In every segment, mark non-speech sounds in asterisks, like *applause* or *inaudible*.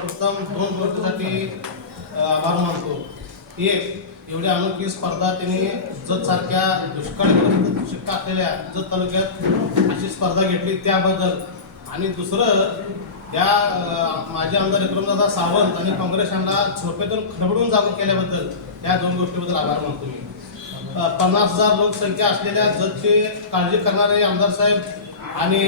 सर्वप्रथम दोन गोष्टीसाठी आभार मानतो. एक एवढी अनोखी स्पर्धा त्यांनी जत सारख्या दुष्काळी शिक्का असलेल्या जत तालुक्यात अशी स्पर्धा घेतली त्याबद्दल. आणि दुसरं या माझे माजी आमदार विक्रमदादा सावंत आणि काँग्रेस यांना झोपेतून खडबडून जागो केल्याबद्दल या दोन गोष्टीबद्दल आभार मानतो मी. पन्नास हजार लोकसंख्या असलेल्या जतची काळजी करणारे आमदार साहेब आणि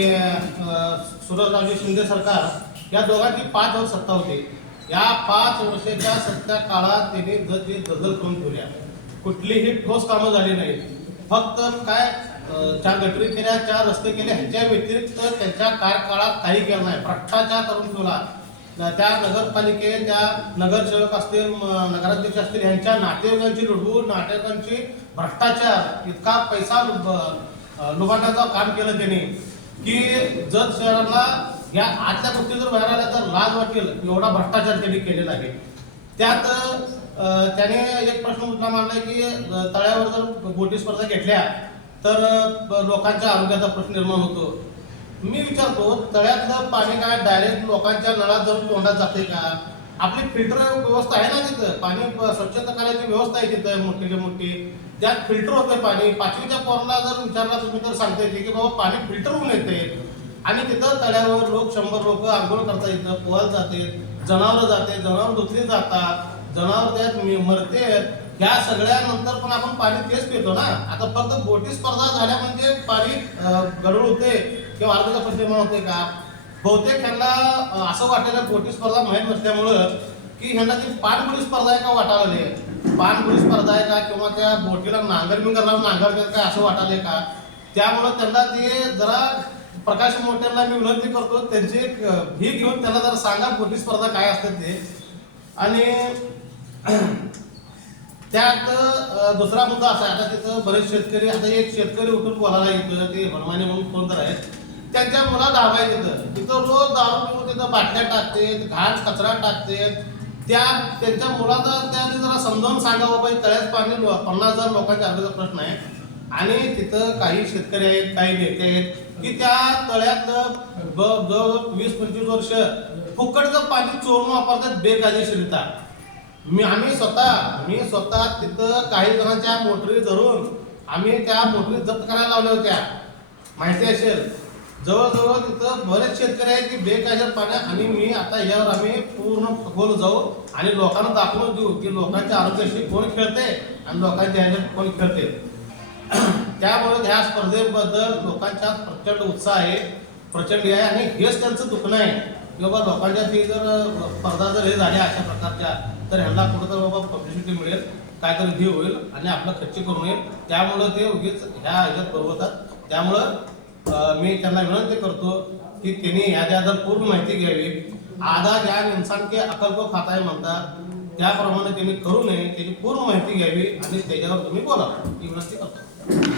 सुरजराजे शिंदे सरकार या दोघांची पाच वर्ष सत्ता होती. या पाच वर्षाच्या सत्ता काळात त्यांनी जे दलदल करून ठेवल्या. कुठलीही ठोस कामं झाली नाही फक्त काय चार गटरी केल्या चार रस्ते केले ह्याच्या व्यतिरिक्त त्यांच्या कार्यकाळात काही केलं नाही. भ्रष्टाचार करून ठेवला. त्या नगरपालिकेत त्या नगरसेवक असतील नगराध्यक्ष असतील यांच्या नातेवाईकांची लुडबूड नाटकांची भ्रष्टाचार इतका पैसा लुब- लुबाडण्याचं काम केलं त्यांनी की जत शहराला या आतल्या गोष्टी जर बाहेर आल्या तर लाज वाटेल. एवढा भ्रष्टाचार त्यांनी केलेला आहे. त्यात त्याने एक प्रश्न मुद्दा मांडला की तळ्यावर जर बोटी स्पर्धा घेतल्या तर लोकांच्या आरोग्याचा प्रश्न निर्माण होतो. मी विचारतो तळ्यातलं पाणी काय डायरेक्ट लोकांच्या नळात जाऊन तोंडात जाते का? आपली फिल्टर व्यवस्था आहे ना तिथं? पाणी स्वच्छता करायची व्यवस्था आहे तिथं मोठी मोठी. त्यात फिल्टर होते पाणी. पाचवीच्या पोरला जर विचारला तुम्ही तर सांगता येते की बाबा पाणी फिल्टर होऊन येते आणि तिथं तळ्यावर लोक शंभर लोक आंघोळ करता येतं पोहायला जाते जनावरं जाते जनावर धुतली जातात जनावर त्यात मी- मरते. ह्या सगळ्यानंतर पण आपण पाणी तेच पितो ना. आता फक्त बोटी स्पर्धा झाल्या म्हणजे पाणी गरुड होते किंवा अर्धचा प्रश्न होते का? बहुतेक ह्यांना असं वाटायला बोटी स्पर्धा माहीत नसल्यामुळं की ह्यांना ती पाणबुडी स्पर्धा आहे का वाटायला लागली पाणबुडी स्पर्धा आहे का? किंवा त्या बोटीला नांगर बिंगर लावून नांगर काय असं वाटायला का? त्यामुळं त्यांना ते जरा प्रकाश मोठ्यांना मी विनंती करतो त्यांची एक ही घेऊन त्याला जरा सांगा बोटी स्पर्धा काय असते ते. आणि *clears throat* त्यात दुसरा मुद्दा असा आता तिथं बरेच शेतकरी आता एक शेतकरी उठून बोलायला येतं ते हनुमाने म्हणून कोण तर आहेत. त्यांच्या मुला डाबा तिथं तिथं रोज दारू पिऊन तिथं बाटल्या टाकते घाण कचरा टाकते. त्या त्यांच्या मुलाचा त्या जरा समजावून सांगावं पाहिजे तळ्यात पाणी पन्नास हजार लोकांच्या आरोग्याचा प्रश्न आहे. आणि तिथं काही शेतकरी आहेत काही नेते आहेत की त्या तळ्यातलं जवळ वीस पंचवीस वर्ष फुकटचं पाणी चोरून वापरतात बेकायदेशीरित्या मी आम्ही स्वतः मी स्वतः तिथं काही जणांच्या मोटरी धरून आम्ही त्या मोटरी जप्त करायला लावल्या होत्या. माहिती असेल जवळजवळ तिथं बरेच शेतकरी आहेत की बेकायदेशीर पाण्या आणि मी आता यावर आम्ही पूर्ण खोल जाऊ आणि लोकांना दाखवून देऊ की लोकांच्या आरोग्याशी कोण खेळते आणि लोकांच्या ह्याच्यात कोण खेळते त्यामुळे ह्या स्पर्धेबद्दल लोकांच्या प्रचंड उत्साह आहे प्रचंड आहे आणि हेच त्यांचं दुखणं आहे. की बाबा लोकांच्या ती जर स्पर्धा जर हे झाल्या अशा प्रकारच्या तर ह्यांना कुठं तर बाबा पब्लिसिटी मिळेल काहीतरी हे होईल आणि आपलं खर्च करून येईल त्यामुळं ते उगीच ह्या ह्याच्यात बरोबरतात त्यामुळं मी त्यांना विनंती करतो की त्यांनी ह्याच्याबद्दल पूर्ण माहिती घ्यावी. आधा ज्या इंसान के अकल्प को खाता म्हणतात त्याप्रमाणे त्यांनी करू नये त्याची पूर्ण माहिती घ्यावी आणि त्याच्यावर तुम्ही बोला. ही विनंती करतो.